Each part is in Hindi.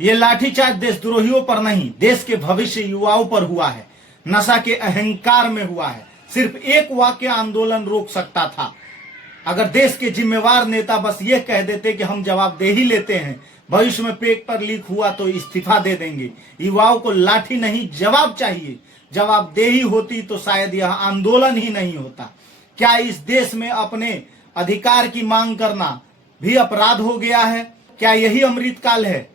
ये लाठीचार्ज देशद्रोहियों पर नहीं, देश के भविष्य युवाओं पर हुआ है। नशा के अहंकार में हुआ है। सिर्फ एक वाक्य आंदोलन रोक सकता था। अगर देश के जिम्मेवार नेता बस ये कह देते कि हम जवाबदेही लेते हैं, भविष्य में पेपर लीक हुआ तो इस्तीफा दे देंगे। युवाओं को लाठी नहीं जवाब चाहिए। जवाबदेही होती तो शायद यह आंदोलन ही नहीं होता। क्या इस देश में अपने अधिकार की मांग करना भी अपराध हो गया है? क्या यही अमृतकाल है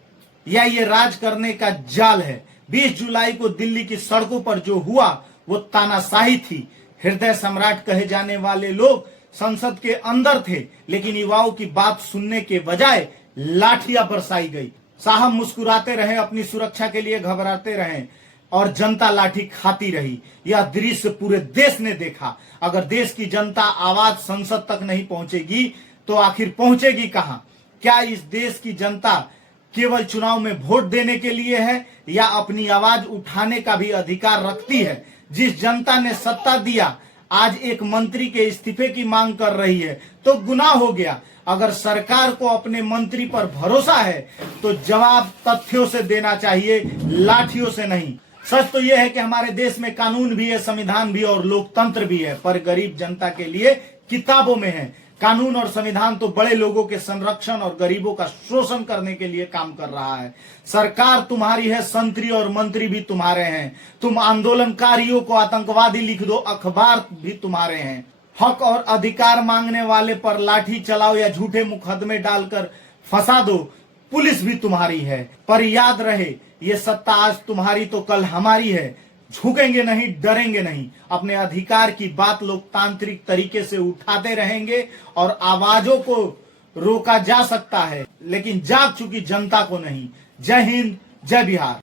या ये राज करने का जाल है? 20 जुलाई को दिल्ली की सड़कों पर जो हुआ वो तानाशाही थी। हृदय सम्राट कहे जाने वाले लोग संसद के अंदर थे, लेकिन युवाओं की बात सुनने के बजाय लाठियां बरसाई गई। साहब मुस्कुराते रहे, अपनी सुरक्षा के लिए घबराते रहे और जनता लाठी खाती रही। यह दृश्य पूरे देश ने देखा। अगर देश की जनता आवाज संसद तक नहीं पहुंचेगी तो आखिर पहुंचेगी कहां? क्या इस देश की जनता केवल चुनाव में वोट देने के लिए है या अपनी आवाज उठाने का भी अधिकार रखती है? जिस जनता ने सत्ता दिया आज एक मंत्री के इस्तीफे की मांग कर रही है तो गुनाह हो गया। अगर सरकार को अपने मंत्री पर भरोसा है तो जवाब तथ्यों से देना चाहिए, लाठियों से नहीं। सच तो यह है कि हमारे देश में कानून भी है, संविधान भी और लोकतंत्र भी है, पर गरीब जनता के लिए किताबों में है। कानून और संविधान तो बड़े लोगों के संरक्षण और गरीबों का शोषण करने के लिए काम कर रहा है। सरकार तुम्हारी है, संतरी और मंत्री भी तुम्हारे हैं। तुम आंदोलनकारियों को आतंकवादी लिख दो, अखबार भी तुम्हारे हैं। हक और अधिकार मांगने वाले पर लाठी चलाओ या झूठे मुकदमे डालकर फंसा दो, पुलिस भी तुम्हारी है। पर याद रहे, ये सत्ता आज तुम्हारी तो कल हमारी है। झुकेंगे नहीं, डरेंगे नहीं। अपने अधिकार की बात लोकतांत्रिक तरीके से उठाते रहेंगे और आवाजों को रोका जा सकता है, लेकिन जाग चुकी जनता को नहीं। जय हिंद, जय बिहार।